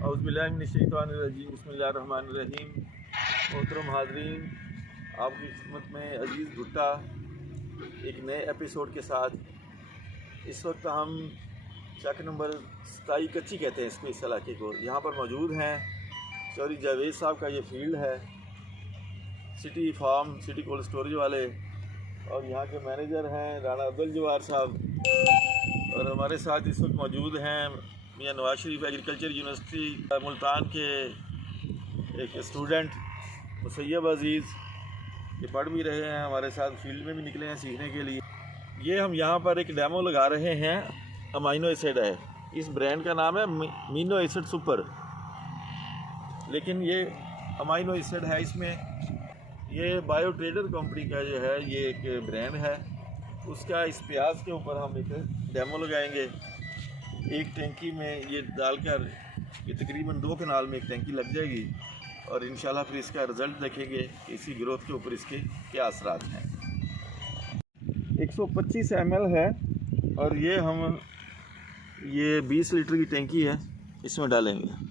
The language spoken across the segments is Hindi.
औज़ुबिल्लाहिमिनश्शैतानिर्रजीम बिस्मिल्लाहिर्रहमानिर्रहीम। मोहतरम हाज़रीन, आपकी खिदमत में अज़ीज़ भुट्टा एक नए एपिसोड के साथ। इस वक्त हम चक नंबर 27 कच्ची कहते हैं इसको, इस इलाके को, यहाँ पर मौजूद हैं। चौधरी जावेद साहब का ये फील्ड है, city farm, city cold storage वाले, और यहाँ के मैनेजर हैं राना अब्दुल जवार साहब। और हमारे साथ इस वक्त मौजूद हैं मियाँ नवाज शरीफ एग्रीकल्चर यूनिवर्सिटी मुल्तान के एक स्टूडेंट मुसैयब अज़ीज़, ये पढ़ भी रहे हैं हमारे साथ, फील्ड में भी निकले हैं सीखने के लिए। ये हम यहाँ पर एक डेमो लगा रहे हैं। अमाइनो एसिड है, इस ब्रांड का नाम है मीनो एसिड सुपर, लेकिन ये अमाइनो एसिड है। इसमें ये बायो ट्रेडर कंपनी का जो है ये एक ब्रांड है, उसका इस प्याज के ऊपर हम एक डेमो लगाएंगे। एक टैंकी में ये डालकर, ये तकरीबन 2 कनाल में एक टैंकी लग जाएगी, और इंशाल्लाह फिर इसका रिज़ल्ट देखेंगे कि इसी ग्रोथ के ऊपर इसके क्या असरात हैं। 125 ml है, और ये हम 20 लीटर की टैंकी है, इसमें डालेंगे।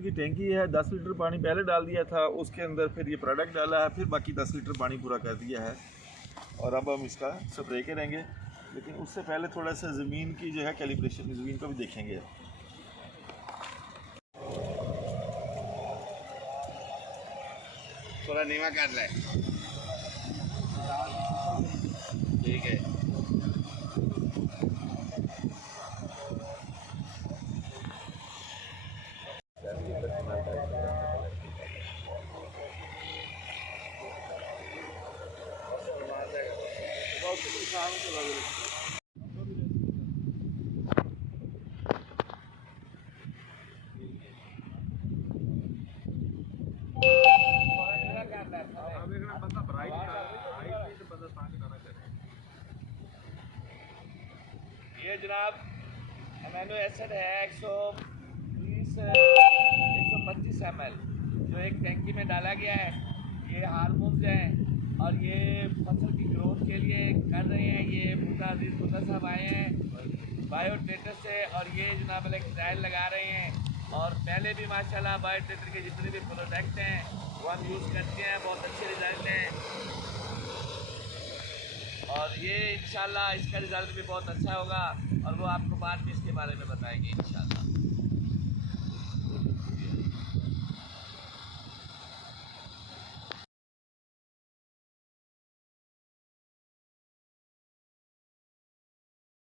की टैंकी है, 10 लीटर पानी पहले डाल दिया था, उसके अंदर फिर ये प्रोडक्ट डाला है, फिर बाकी 10 लीटर पानी पूरा कर दिया है। और अब हम इसका स्प्रे करेंगे, लेकिन उससे पहले थोड़ा सा ज़मीन की जो है कैलिब्रेशन, ज़मीन को भी देखेंगे। थोड़ा नीवा कर ले, ठीक है। ये जनाब अमीनो एसिड है 125 ml, जो एक टैंकी में डाला गया है। ये हार्मोन्स हैं और ये फसल की ग्रोथ के लिए कर रहे हैं। ये भुट्टा साहब आए हैं बायो ट्रेडर से, और ये जनाब एक ट्रायल लगा रहे हैं। और पहले भी माशाल्लाह बायो ट्रेडर के जितने भी प्रोडक्ट हैं वो हम यूज़ करते हैं, बहुत अच्छे रिजल्ट हैं। और ये इंशाल्लाह इसका रिज़ल्ट भी बहुत अच्छा होगा, और वो आपको बाद में इसके बारे में बताएंगे इंशाल्लाह।